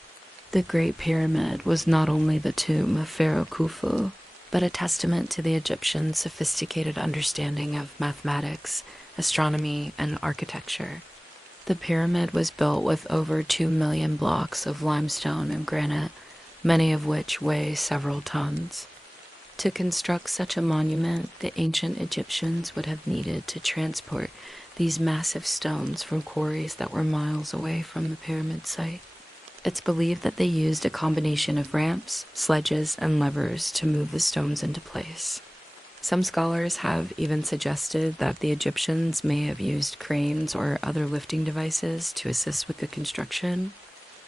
The Great Pyramid was not only the tomb of Pharaoh Khufu, but a testament to the Egyptians' sophisticated understanding of mathematics, astronomy, and architecture. The pyramid was built with over 2 million blocks of limestone and granite, many of which weigh several tons. To construct such a monument, the ancient Egyptians would have needed to transport these massive stones from quarries that were miles away from the pyramid site. It's believed that they used a combination of ramps, sledges, and levers to move the stones into place. Some scholars have even suggested that the Egyptians may have used cranes or other lifting devices to assist with the construction.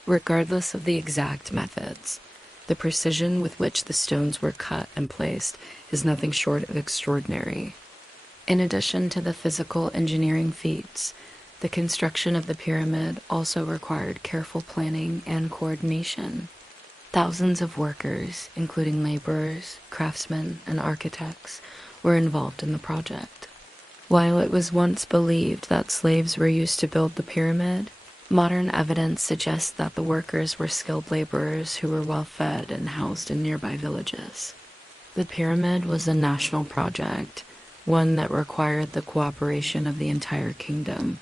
Regardless of the exact methods, the precision with which the stones were cut and placed is nothing short of extraordinary. In addition to the physical engineering feats, the construction of the pyramid also required careful planning and coordination. Thousands of workers, including laborers, craftsmen, and architects, were involved in the project. While it was once believed that slaves were used to build the pyramid, modern evidence suggests that the workers were skilled laborers who were well fed and housed in nearby villages. The pyramid was a national project, one that required the cooperation of the entire kingdom.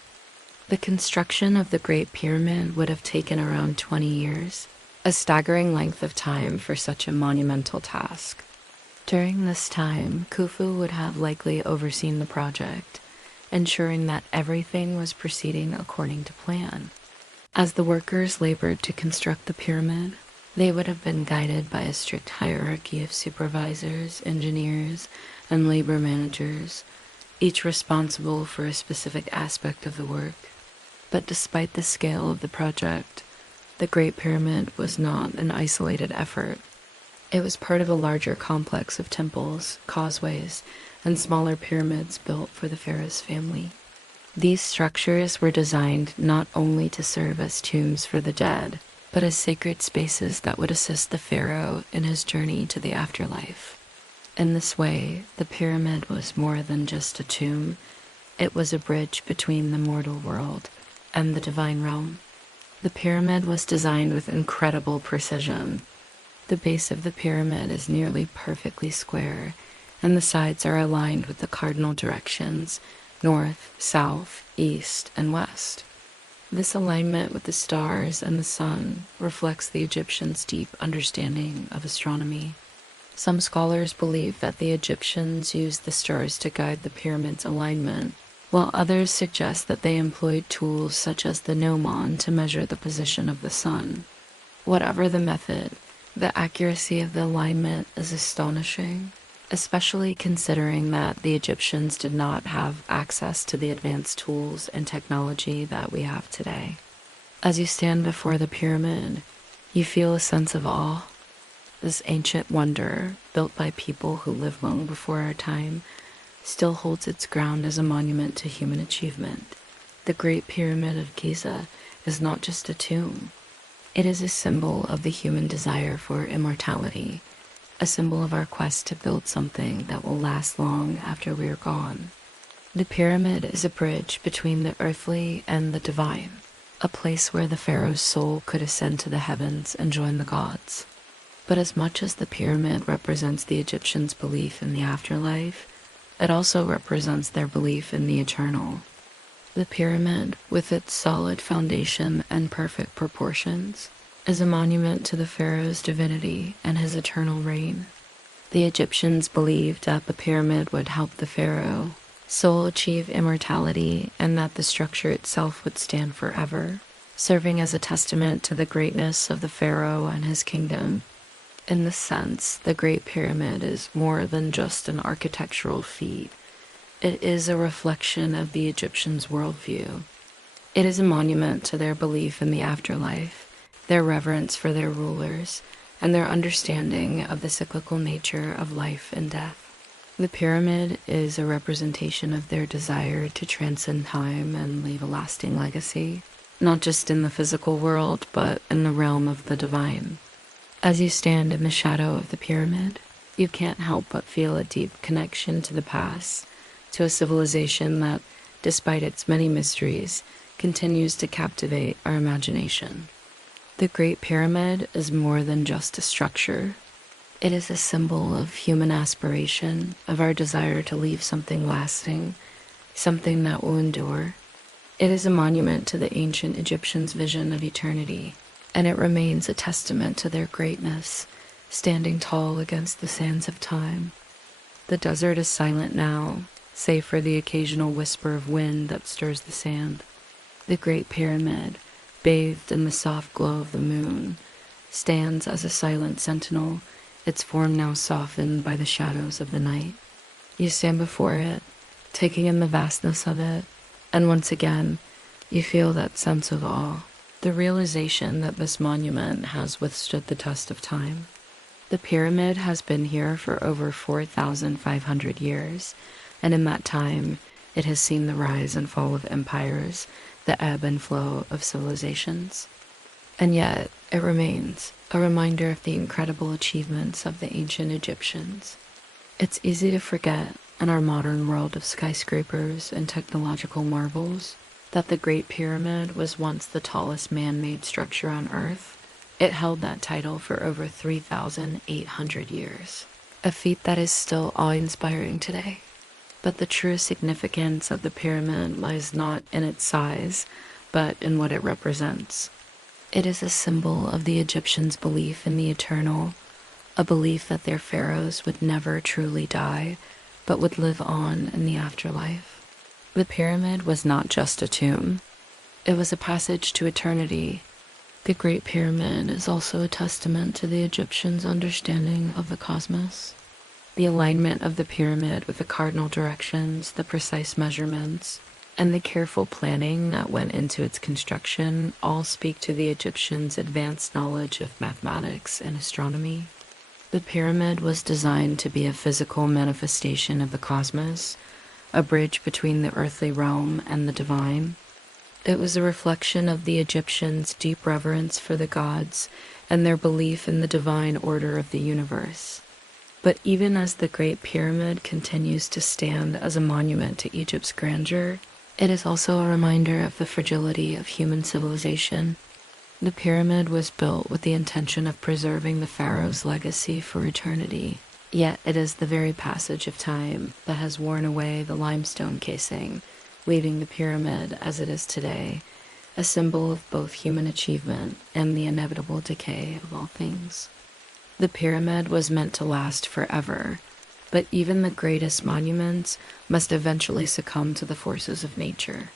The construction of the Great Pyramid would have taken around 20 years, a staggering length of time for such a monumental task. During this time, Khufu would have likely overseen the project, ensuring that everything was proceeding according to plan. As the workers labored to construct the pyramid, they would have been guided by a strict hierarchy of supervisors, engineers, and labor managers, each responsible for a specific aspect of the work. But despite the scale of the project, the Great Pyramid was not an isolated effort. It was part of a larger complex of temples, causeways, and smaller pyramids built for the pharaoh's family. These structures were designed not only to serve as tombs for the dead, but as sacred spaces that would assist the pharaoh in his journey to the afterlife. In this way, the pyramid was more than just a tomb. It was a bridge between the mortal world and the divine realm. The pyramid was designed with incredible precision. The base of the pyramid is nearly perfectly square, and the sides are aligned with the cardinal directions: north, south, east, and west. This alignment with the stars and the sun reflects the Egyptians' deep understanding of astronomy. Some scholars believe that the Egyptians used the stars to guide the pyramid's alignment, while others suggest that they employed tools such as the gnomon to measure the position of the sun. Whatever the method, the accuracy of the alignment is astonishing, especially considering that the Egyptians did not have access to the advanced tools and technology that we have today. As you stand before the pyramid, you feel a sense of awe. This ancient wonder, built by people who lived long before our time, still holds its ground as a monument to human achievement. The Great Pyramid of Giza is not just a tomb. It is a symbol of the human desire for immortality, a symbol of our quest to build something that will last long after we are gone. The pyramid is a bridge between the earthly and the divine, a place where the pharaoh's soul could ascend to the heavens and join the gods. But as much as the pyramid represents the Egyptians' belief in the afterlife, it also represents their belief in the eternal. The pyramid, with its solid foundation and perfect proportions, is a monument to the pharaoh's divinity and his eternal reign. The Egyptians believed that the pyramid would help the pharaoh soul achieve immortality and that the structure itself would stand forever, serving as a testament to the greatness of the pharaoh and his kingdom. In this sense, the Great Pyramid is more than just an architectural feat. It is a reflection of the Egyptians' worldview. It is a monument to their belief in the afterlife, their reverence for their rulers, and their understanding of the cyclical nature of life and death. The pyramid is a representation of their desire to transcend time and leave a lasting legacy, not just in the physical world, but in the realm of the divine. As you stand in the shadow of the pyramid, you can't help but feel a deep connection to the past, to a civilization that, despite its many mysteries, continues to captivate our imagination. The Great Pyramid is more than just a structure. It is a symbol of human aspiration, of our desire to leave something lasting, something that will endure. It is a monument to the ancient Egyptians' vision of eternity, and it remains a testament to their greatness, standing tall against the sands of time. The desert is silent now, save for the occasional whisper of wind that stirs the sand. The Great Pyramid, bathed in the soft glow of the moon, stands as a silent sentinel, its form now softened by the shadows of the night. You stand before it, taking in the vastness of it, and once again, you feel that sense of awe, the realization that this monument has withstood the test of time. The pyramid has been here for over 4,500 years, and in that time, it has seen the rise and fall of empires, the ebb and flow of civilizations. And yet, it remains a reminder of the incredible achievements of the ancient Egyptians. It's easy to forget, in our modern world of skyscrapers and technological marvels, that the Great Pyramid was once the tallest man-made structure on Earth. It held that title for over 3,800 years, a feat that is still awe-inspiring today. But the true significance of the pyramid lies not in its size, but in what it represents. It is a symbol of the Egyptians' belief in the eternal, a belief that their pharaohs would never truly die, but would live on in the afterlife. The pyramid was not just a tomb. It was a passage to eternity. The Great Pyramid is also a testament to the Egyptians' understanding of the cosmos. The alignment of the pyramid with the cardinal directions, the precise measurements, and the careful planning that went into its construction all speak to the Egyptians' advanced knowledge of mathematics and astronomy. The pyramid was designed to be a physical manifestation of the cosmos, a bridge between the earthly realm and the divine. It was a reflection of the Egyptians' deep reverence for the gods and their belief in the divine order of the universe. But even as the Great Pyramid continues to stand as a monument to Egypt's grandeur, it is also a reminder of the fragility of human civilization. The pyramid was built with the intention of preserving the pharaoh's legacy for eternity, yet it is the very passage of time that has worn away the limestone casing, leaving the pyramid as it is today, a symbol of both human achievement and the inevitable decay of all things. The pyramid was meant to last forever, But even the greatest monuments must eventually succumb to the forces of nature.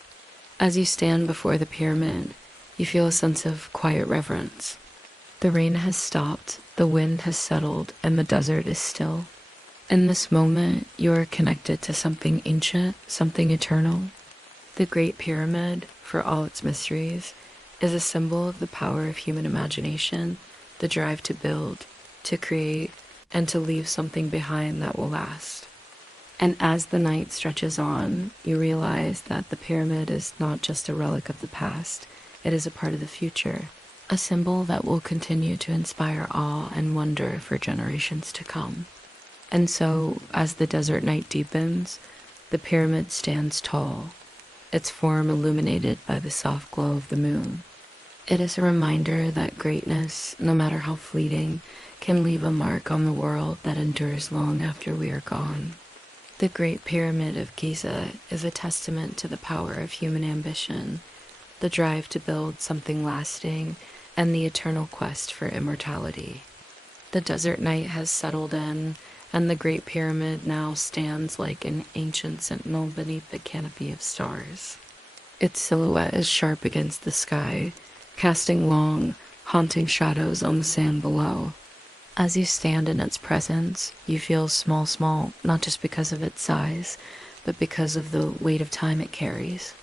As you stand before the pyramid, you feel a sense of quiet reverence. The rain has stopped, the wind has settled, and the desert is still. In this moment, you are connected to something ancient, something eternal. The Great Pyramid, for all its mysteries, is a symbol of the power of human imagination, the drive to build, to create, and to leave something behind that will last. And as the night stretches on, you realize that the pyramid is not just a relic of the past, it is a part of the future, a symbol that will continue to inspire awe and wonder for generations to come. And so, as the desert night deepens, the pyramid stands tall, its form illuminated by the soft glow of the moon. It is a reminder that greatness, no matter how fleeting, can leave a mark on the world that endures long after we are gone. The Great Pyramid of Giza is a testament to the power of human ambition, the drive to build something lasting, and the eternal quest for immortality. The desert night has settled in, and the Great Pyramid now stands like an ancient sentinel beneath the canopy of stars. Its silhouette is sharp against the sky, casting long, haunting shadows on the sand below. As you stand in its presence, you feel small, not just because of its size, but because of the weight of time it carries.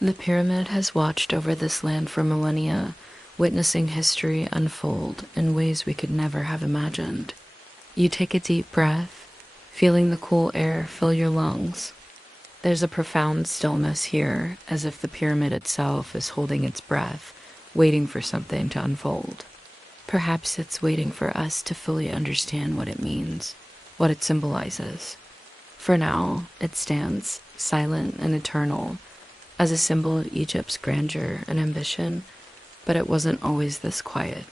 The pyramid has watched over this land for millennia, witnessing history unfold in ways we could never have imagined. You take a deep breath, feeling the cool air fill your lungs. There's a profound stillness here, as if the pyramid itself is holding its breath, waiting for something to unfold. Perhaps it's waiting for us to fully understand what it means, what it symbolizes. For now, it stands, silent and eternal, as a symbol of Egypt's grandeur and ambition, but it wasn't always this quiet.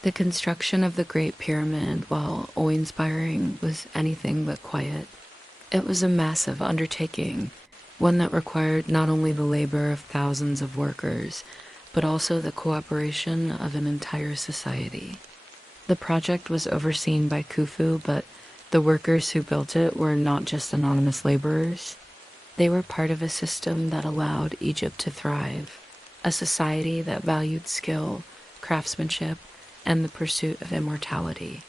The construction of the Great Pyramid, while awe-inspiring, was anything but quiet. It was a massive undertaking, one that required not only the labor of thousands of workers, but also the cooperation of an entire society. The project was overseen by Khufu, but the workers who built it were not just anonymous laborers. They were part of a system that allowed Egypt to thrive, a society that valued skill, craftsmanship, and the pursuit of immortality.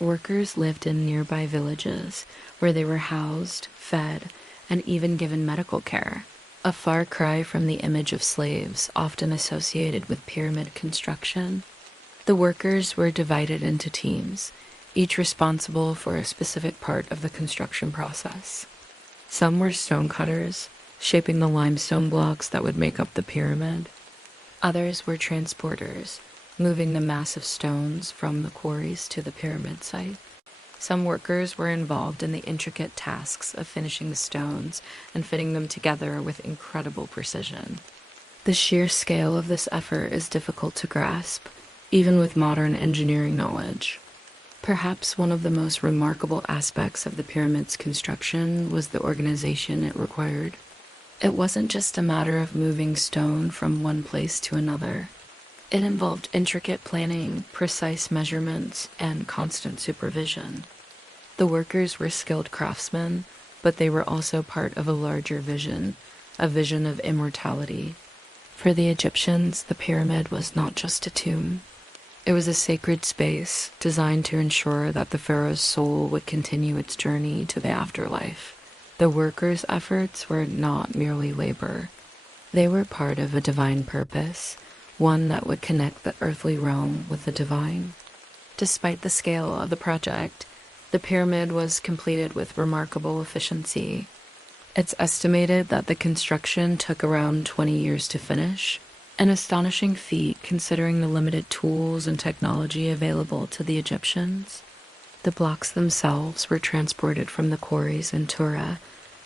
Workers lived in nearby villages where they were housed, fed, and even given medical care. A far cry from the image of slaves often associated with pyramid construction. The workers were divided into teams, each responsible for a specific part of the construction process. Some were stonecutters, shaping the limestone blocks that would make up the pyramid. Others were transporters, moving the massive stones from the quarries to the pyramid site. Some workers were involved in the intricate tasks of finishing the stones and fitting them together with incredible precision. The sheer scale of this effort is difficult to grasp, even with modern engineering knowledge. Perhaps one of the most remarkable aspects of the pyramid's construction was the organization it required. It wasn't just a matter of moving stone from one place to another. It involved intricate planning, precise measurements, and constant supervision. The workers were skilled craftsmen, but they were also part of a larger vision, a vision of immortality. For the Egyptians, the pyramid was not just a tomb. It was a sacred space designed to ensure that the pharaoh's soul would continue its journey to the afterlife. The workers' efforts were not merely labor. They were part of a divine purpose, one that would connect the earthly realm with the divine. Despite the scale of the project, the pyramid was completed with remarkable efficiency. It's estimated that the construction took around 20 years to finish, an astonishing feat considering the limited tools and technology available to the Egyptians. The blocks themselves were transported from the quarries in Tura,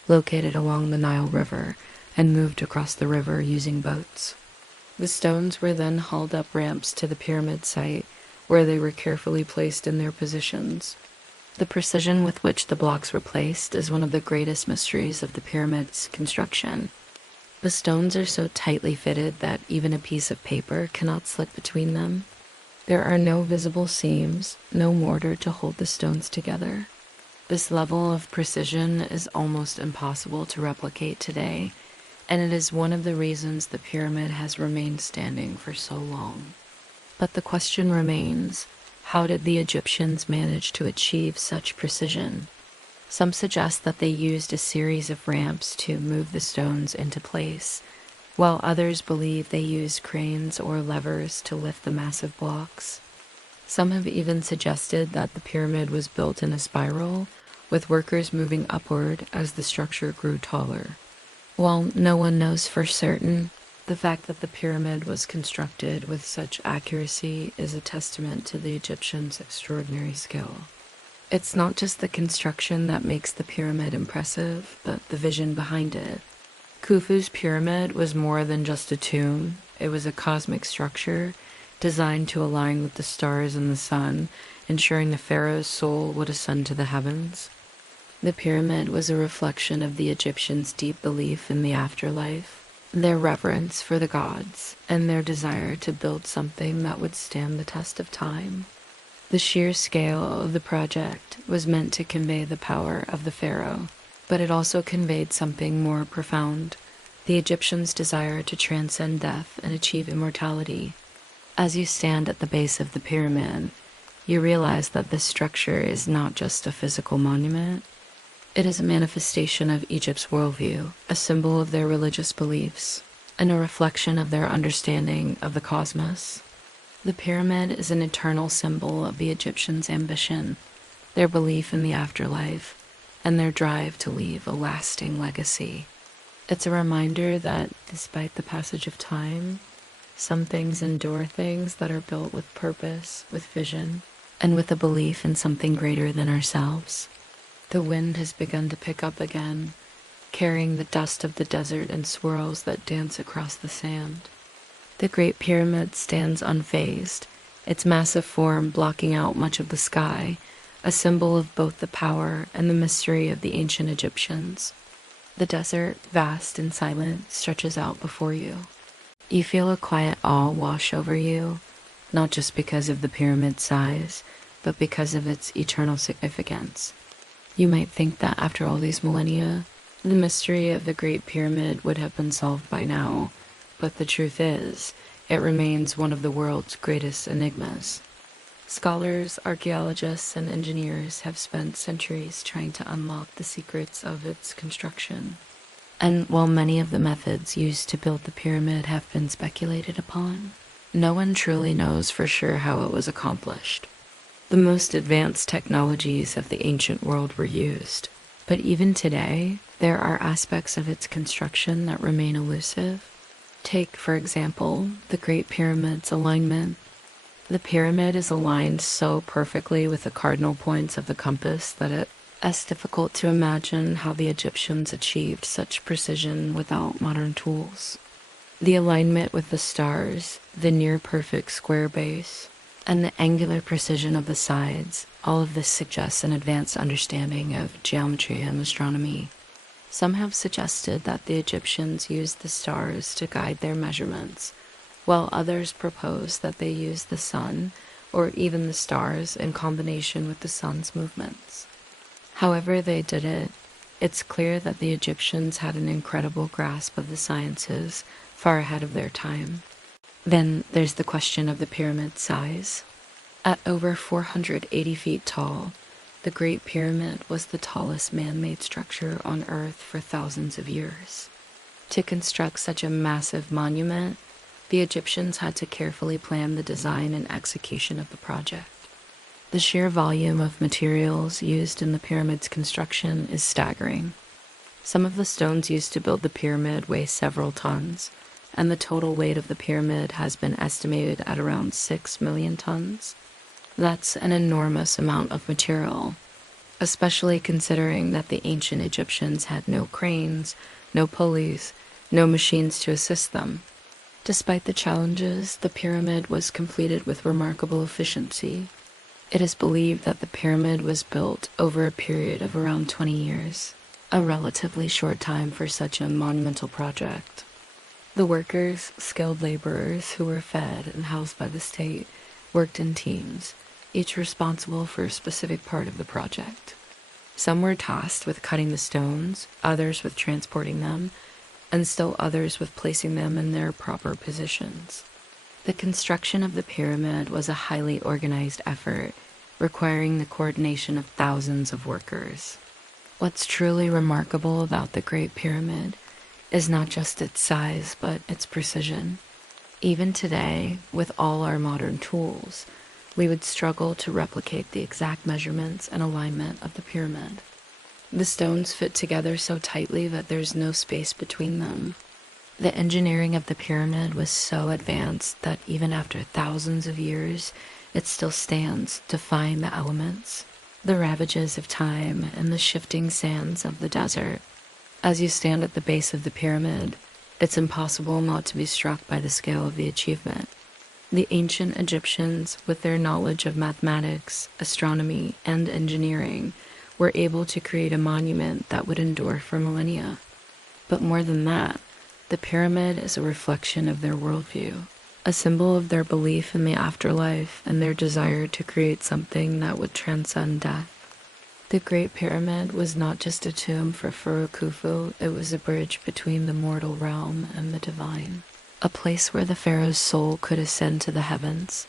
located along the Nile River, and moved across the river using boats. The stones were then hauled up ramps to the pyramid site, where they were carefully placed in their positions. The precision with which the blocks were placed is one of the greatest mysteries of the pyramid's construction. The stones are so tightly fitted that even a piece of paper cannot slip between them. There are no visible seams, no mortar to hold the stones together. This level of precision is almost impossible to replicate today, and it is one of the reasons the pyramid has remained standing for so long. But the question remains, how did the Egyptians manage to achieve such precision? Some suggest that they used a series of ramps to move the stones into place, while others believe they used cranes or levers to lift the massive blocks. Some have even suggested that the pyramid was built in a spiral, with workers moving upward as the structure grew taller. While no one knows for certain, the fact that the pyramid was constructed with such accuracy is a testament to the Egyptians' extraordinary skill. It's not just the construction that makes the pyramid impressive, but the vision behind it. Khufu's pyramid was more than just a tomb. It was a cosmic structure designed to align with the stars and the sun, ensuring the pharaoh's soul would ascend to the heavens. The pyramid was a reflection of the Egyptians' deep belief in the afterlife, their reverence for the gods, and their desire to build something that would stand the test of time. The sheer scale of the project was meant to convey the power of the pharaoh, but it also conveyed something more profound, the Egyptians' desire to transcend death and achieve immortality. As you stand at the base of the pyramid, you realize that this structure is not just a physical monument. It is a manifestation of Egypt's worldview, a symbol of their religious beliefs, and a reflection of their understanding of the cosmos. The pyramid is an eternal symbol of the Egyptians' ambition, their belief in the afterlife, and their drive to leave a lasting legacy. It's a reminder that, despite the passage of time, some things endure, things that are built with purpose, with vision, and with a belief in something greater than ourselves. The wind has begun to pick up again, carrying the dust of the desert and swirls that dance across the sand. The Great Pyramid stands unfazed, its massive form blocking out much of the sky, a symbol of both the power and the mystery of the ancient Egyptians. The desert, vast and silent, stretches out before you. You feel a quiet awe wash over you, not just because of the pyramid's size, but because of its eternal significance. You might think that after all these millennia, the mystery of the Great Pyramid would have been solved by now, but the truth is, it remains one of the world's greatest enigmas. Scholars, archaeologists, and engineers have spent centuries trying to unlock the secrets of its construction. And while many of the methods used to build the pyramid have been speculated upon, no one truly knows for sure how it was accomplished. The most advanced technologies of the ancient world were used, but even today, there are aspects of its construction that remain elusive. Take, for example, the Great Pyramid's alignment. The pyramid is aligned so perfectly with the cardinal points of the compass that it's difficult to imagine how the Egyptians achieved such precision without modern tools. The alignment with the stars, the near-perfect square base, and the angular precision of the sides, all of this suggests an advanced understanding of geometry and astronomy. Some have suggested that the Egyptians used the stars to guide their measurements, while others propose that they used the sun, or even the stars, in combination with the sun's movements. However they did it, it's clear that the Egyptians had an incredible grasp of the sciences, far ahead of their time. Then there's the question of the pyramid's size. At over 480 feet tall, the Great Pyramid was the tallest man-made structure on Earth for thousands of years. To construct such a massive monument, the Egyptians had to carefully plan the design and execution of the project. The sheer volume of materials used in the pyramid's construction is staggering. Some of the stones used to build the pyramid weigh several tons, and the total weight of the pyramid has been estimated at around 6 million tons. That's an enormous amount of material, especially considering that the ancient Egyptians had no cranes, no pulleys, no machines to assist them. Despite the challenges, the pyramid was completed with remarkable efficiency. It is believed that the pyramid was built over a period of around 20 years, a relatively short time for such a monumental project. The workers, skilled laborers who were fed and housed by the state, worked in teams, each responsible for a specific part of the project. Some were tasked with cutting the stones, others with transporting them, and still others with placing them in their proper positions. The construction of the pyramid was a highly organized effort, requiring the coordination of thousands of workers. What's truly remarkable about the Great Pyramid is not just its size, but its precision. Even today, with all our modern tools, we would struggle to replicate the exact measurements and alignment of the pyramid. The stones fit together so tightly that there's no space between them. The engineering of the pyramid was so advanced that even after thousands of years, it still stands, defying the elements, the ravages of time, and the shifting sands of the desert. As you stand at the base of the pyramid, it's impossible not to be struck by the scale of the achievement. The ancient Egyptians, with their knowledge of mathematics, astronomy, and engineering, were able to create a monument that would endure for millennia. But more than that, the pyramid is a reflection of their worldview, a symbol of their belief in the afterlife and their desire to create something that would transcend death. The Great Pyramid was not just a tomb for Pharaoh Khufu, it was a bridge between the mortal realm and the divine, a place where the pharaoh's soul could ascend to the heavens.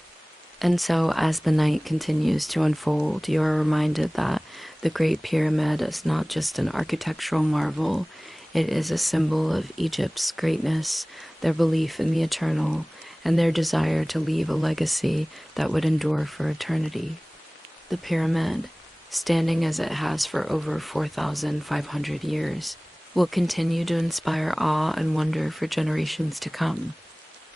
And so, as the night continues to unfold, you are reminded that the Great Pyramid is not just an architectural marvel, it is a symbol of Egypt's greatness, their belief in the eternal, and their desire to leave a legacy that would endure for eternity. The pyramid, standing as it has for over 4,500 years, will continue to inspire awe and wonder for generations to come.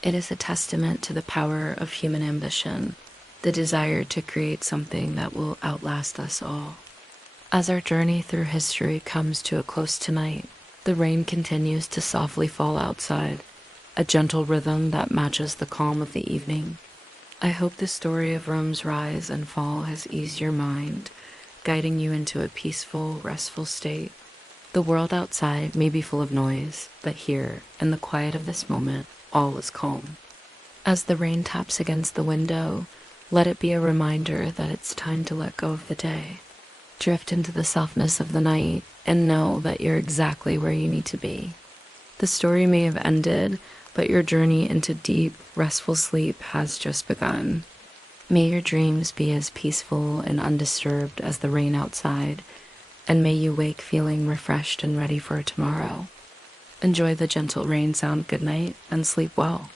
It is a testament to the power of human ambition, the desire to create something that will outlast us all. As our journey through history comes to a close tonight, the rain continues to softly fall outside, a gentle rhythm that matches the calm of the evening. I hope the story of Rome's rise and fall has eased your mind, guiding you into a peaceful, restful state. The world outside may be full of noise, but here, in the quiet of this moment, all is calm. As the rain taps against the window, let it be a reminder that it's time to let go of the day. Drift into the softness of the night and know that you're exactly where you need to be. The story may have ended, but your journey into deep, restful sleep has just begun. May your dreams be as peaceful and undisturbed as the rain outside, and may you wake feeling refreshed and ready for tomorrow. Enjoy the gentle rain sound good night and sleep well.